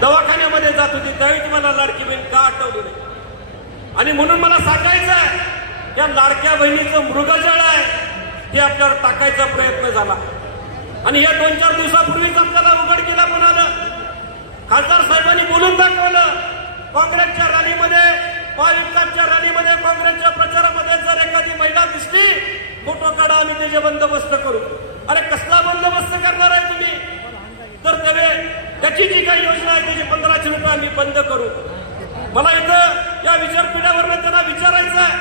दवाखान्यामध्ये जात होती त्यावेळी तुम्हाला लाडकी बहीण का आठवली नाही? आणि म्हणून मला सांगायचं आहे, या लाडक्या बहिणीचं मृगजळ आहे ते आपल्यावर टाकायचा प्रयत्न झाला. आणि या 2-4 दिवसापूर्वीच आपल्याला उघडकीला आलं. खासदार साहेबांनी बोलून दाखवलं. काँग्रेसच्या रॅलीमध्ये, महाविकासच्या रॅलीमध्ये, काँग्रेसच्या प्रचारामध्ये जर एखादी महिला दिसली, फोटो काढा आणि त्याचे बंदोबस्त करू. अरे कसला बंदोबस्त करणार आहे तुम्ही? तर त्याची जी काही योजना आहे त्याचे 1500 रुपये आम्ही बंद करू. मला इथं या विचारपीठावर त्यांना विचारायचं आहे,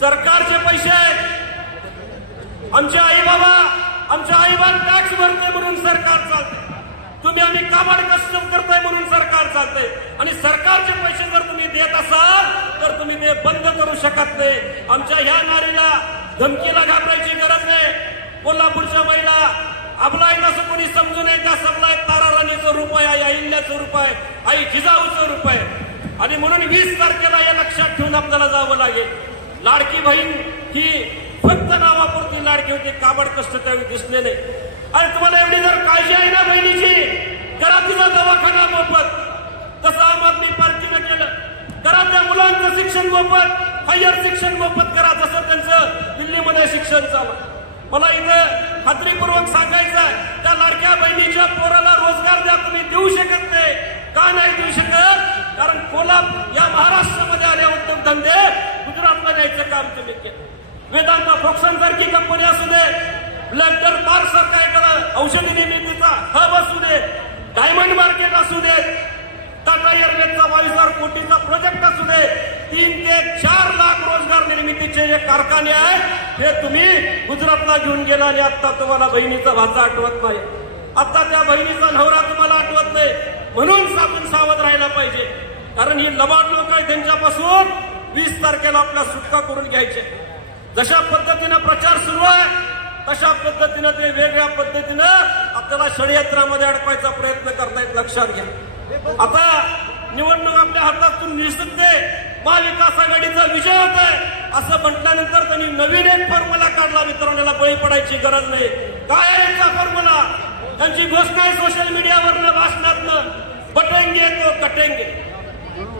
सरकारचे पैसे आहेत, आमचे आई बाबा टॅक्स भरते म्हणून सरकार चालते, तुम्ही आम्ही काबाड कष्ट करताय म्हणून सरकार चालते. आणि सरकारचे पैसे जर तुम्ही देत असाल तर तुम्ही ते बंद करू शकत नाही. आमच्या ह्या नारीला धमकीला घाबरायची गरज नाही. कोल्हापूरच्या महिला आपला एक असं कोणी समजू नये, त्या सबला एक तारा राणीचं रूप आहे, आई अहिल्याचं रूप आहे, आई जिजाऊचं रूप आहे. आणि म्हणून 20 तारखेला हे लक्षात ठेवून आपल्याला जावं लागेल. लाडकी बहीण ही फक्त नावापुरती लाडकी होती, काबड कष्ट त्यावेळी दिसले नाही. आणि तुम्हाला एवढी जर काळजी आहे ना बहिणीची, करा तिचा दवाखाना मोफत, तसं आम आदमी पार्टीनं केलं. करा त्या मुलांचं शिक्षण मोफत, हायर शिक्षण मोफत करा, जसं त्यांचं दिल्लीमध्ये शिक्षण चालू. मला इथं खात्रीपूर्वक सांगायचं आहे, त्या लाडक्या बहिणीच्या पोराला रोजगार द्या, तुम्ही देऊ शकत नाही. का नाही देऊ शकत? कारण कोल्हापूर या महाराष्ट्रामध्ये आले उद्योगधंदे गुजरातला द्यायचं काम तुम्ही केलं. वेदांता फोक्सन सारखी कंपनी असू दे, ब्लॅक्टर पार्क सारखा एखादा औषधी निर्मितीचा हब असू दे, डायमंड मार्केट असू दे, टाटा एअरवेजचा 22,000 कोटीचा प्रोजेक्ट असू दे, 3 ते 4 लाख रोजगार निर्मितीचे जे कारखाने आहेत हे तुम्ही गुजरातला घेऊन गेला. आणि आता तुम्हाला बहिणीचा भाचा आठवत नाही, आता त्या बहिणीचा नवरा तुम्हाला आठवत नाही. म्हणून आपण सावध राहायला पाहिजे. कारण ही लबाड लोक आहेत, त्यांच्यापासून 20 तारखेला आपल्या सुटका करून घ्यायचे. जशा पद्धतीनं प्रचार सुरू आहे तशा पद्धतीनं ते वेगळ्या पद्धतीनं आपल्याला षडयंत्रामध्ये अडकवायचा प्रयत्न करतायत, लक्षात घ्या. आता निवडणूक आपल्या हातातून निसटते, महाविकास आघाडीचा विजय होत आहे असं म्हटल्यानंतर त्यांनी नवीन एक फॉर्म्युला काढला. मित्रांनो, याला बळी पडायची गरज नाही. काय आहे यांचा फॉर्म्युला? त्यांची घोषणा आहे सोशल मीडियावरनं, भाषणातनं, बटेंगे तो कटेंगे.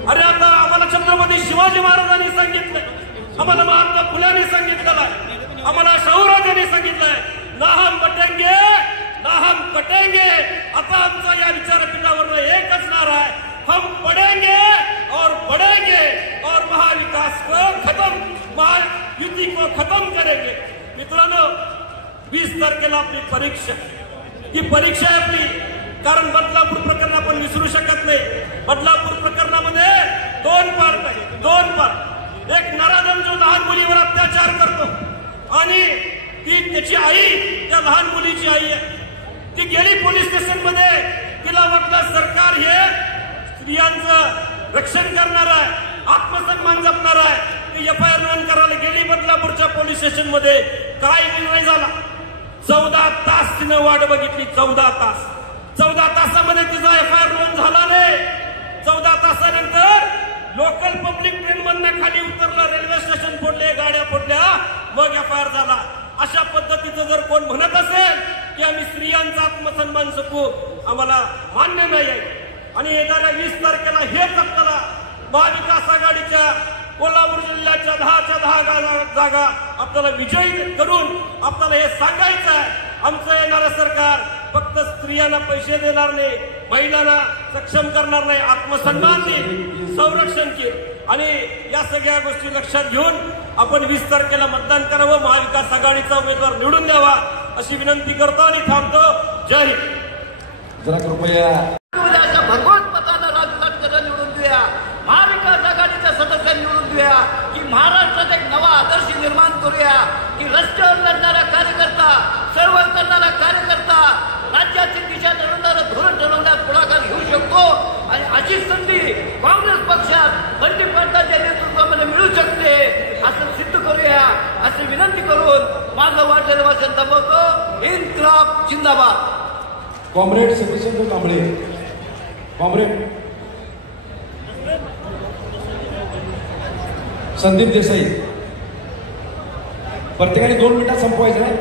अरे आता आम्हाला छत्रपती शिवाजी महाराजांनी सांगितलं, आम्हाला महात्मा फुल्यांनी सांगितलेलं आहे, आम्हाला शाहूराजांनी सांगितलंय, ना हम बटेंगे ना हम कटेंगे. आता आमचा या विचारपीठावर एकच नारा आहे, हम पढ़ेंगे और बढ़ेंगे और महाविकास को खत्म, महायुति को खत्म करेंगे. मित्रांनो, 20 तारखेला आपली परीक्षा, ही परीक्षा आहे आपली. कारण बदलापूर प्रकरण आपण विसरू शकत नाही. बदलापूर प्रकरणामध्ये 2 पार्ट आहे, 2 पार्ट. एक नराधम जो लहान मुलीवर अत्याचार करतो आणि ती त्याची आई, त्या लहान मुलीची आई आहे, ती गेली पोलीस स्टेशन मध्ये. तिला वाटलं सरकार हे स्त्रियांचं रक्षण करणार आहे, आत्मसन्मान जपणार आहे. ती FIR नोंद करायला गेली बदलापूरच्या पोलीस स्टेशन मध्ये. काय निर्णय झाला? 14 तास तिनं वाट बघितली. 14 तास. 14 तासामध्ये तिचा FIR नोंद झाला नाही. 14 तासानंतर लोकल पब्लिक ट्रेन मधनं खाली उतरलं, रेल्वे स्टेशन फोडले, गाड्या फोडल्या, मग FIR झाला. अशा पद्धतीचं जर कोण म्हणत असेल की आम्ही स्त्रियांचा आत्मसन्मान जपू, आम्हाला मान्य नाही आहे. आणि येणाऱ्या 20 तारखेला हेच आपल्याला महाविकास आघाडीच्या कोल्हापूर जिल्ह्याच्या 10च्या 10 जागा आपल्याला विजयी करून आपल्याला हे सांगायचं आहे, आमचं येणारं सरकार फक्त स्त्रियांना पैसे देणार नाही, महिलांना सक्षम करणार नाही, आत्मसन्मान देईल, संरक्षण केलं. आणि या सगळ्या गोष्टी लक्षात घेऊन आपण 20 तारखेला मतदान करावं, महाविकास आघाडीचा उमेदवार निवडून द्यावा अशी विनंती करतो आणि थांबतो. जय हिंद. जरा कृपया भगवत मतानं राजकारण निवडून देऊया, महाविकास आघाडीच्या सदस्यांनी निवडून देऊया, की महाराष्ट्रात एक नवा आदर्श निर्माण करूया, की रस्त्यावर लढणारा कार्यकर्ता, चळवळ करणारा कार्यकर्ता राज्याची दिशा ठरवणारं धोरण ठरवण्यात पुढाकार घेऊ शकतो. आणि अशी संधी काँग्रेस पक्षात बंडीपाटाच्या नेतृत्वामध्ये मिळू शकते, असं सिद्ध करूया अशी विनंती करून माझं वाटलेलं भाषण दबवतो. इन्क्लाब जिंदाबाद. Comrade Satish Chandra Kamble, comrade Sandeep Desai. प्रत्येकाने 2 मिनिटात संपवायचं आहे.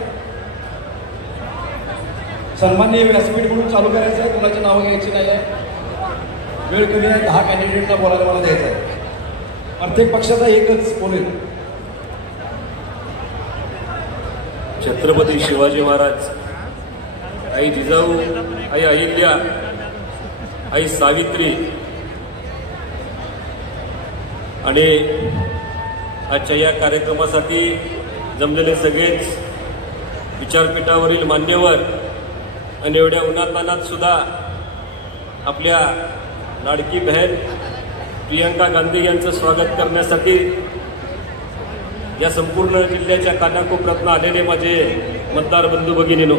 सन्माननीय व्यासपीठ म्हणून चालू करायचं आहे. कोणाची नावं घ्यायची नाही आहे. वेळ कमी आहे. 10 कॅन्डिडेटला बोलायला मला द्यायचं आहे. प्रत्येक पक्षाचा एकच बोलेल. छत्रपती शिवाजी महाराज, आई जिजाऊ, आई अहिल्या, आई सावित्री आणि आजच्या या कार्यक्रमासाठी जमलेले सगळेच विचारपीठावरील मान्यवर आणि एवढ्या उन्हातानात सुद्धा आपल्या लाडकी बहन प्रियंका गांधी यांचं स्वागत करण्यासाठी या संपूर्ण जिल्ह्याच्या कानाकोपऱ्यातून आलेले माझे मतदार बंधू भगिनीनो,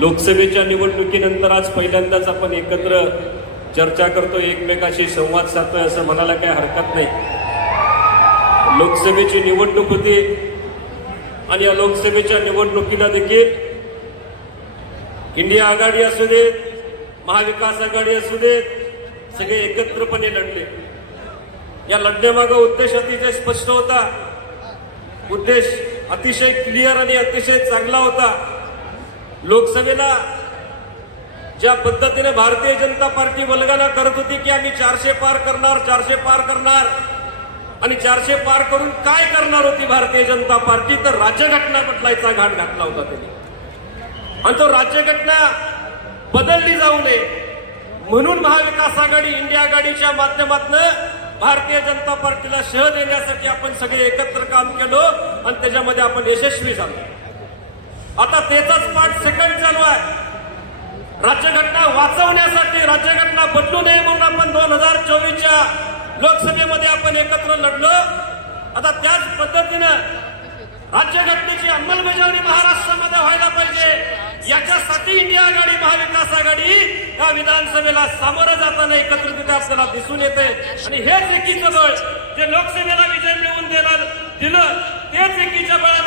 लोकसभेच्या निवडणुकीनंतर आज पहिल्यांदाच आपण एकत्र चर्चा करतो, एकमेकाशी संवाद साधतोय असं म्हणायला काही हरकत नाही. लोकसभेची निवडणूक होती आणि या लोकसभेच्या निवडणुकीला देखील इंडिया आघाडी असू देत, महाविकास आघाडी असू देत, सगळे एकत्रपणे लढले. या लढण्यामागं उद्देश अतिशय स्पष्ट होता. उद्देश अतिशय क्लिअर आणि अतिशय चांगला होता. लोकसभेला ज्या पद्धतीने भारतीय जनता पार्टी वल्गना करत होती की आम्ही 400 पार करणार, 400 पार करणार आणि 400 पार करून काय करणार होती भारतीय जनता पार्टी, तर राज्यघटना बदलायचा घाट घातला होता त्यांनी. आणि तो राज्यघटना बदलली जाऊ नये म्हणून महाविकास आघाडी, इंडिया आघाडीच्या माध्यमातून भारतीय जनता पार्टीला शह देण्यासाठी आपण सगळे एकत्र काम केलो आणि त्याच्यामध्ये आपण यशस्वी झालो. आता त्याचाच पाठ सेकंड चालू आहे. राज्यघटना वाचवण्यासाठी, राज्यघटना बदलू नये म्हणून आपण 2024च्या लोकसभेमध्ये आपण एकत्र लढलो. आता त्याच पद्धतीनं राज्यघटनेची अंमलबजावणी महाराष्ट्रामध्ये व्हायला पाहिजे. याच्यासाठी इंडिया आघाडी, महाविकास आघाडी या विधानसभेला सामोरं जाताना एकत्रितरित्या आपल्याला दिसून येते. आणि हेच एकीचं बळ जे लोकसभेला विजय मिळवून दिलं, तेच एकीच्या बळ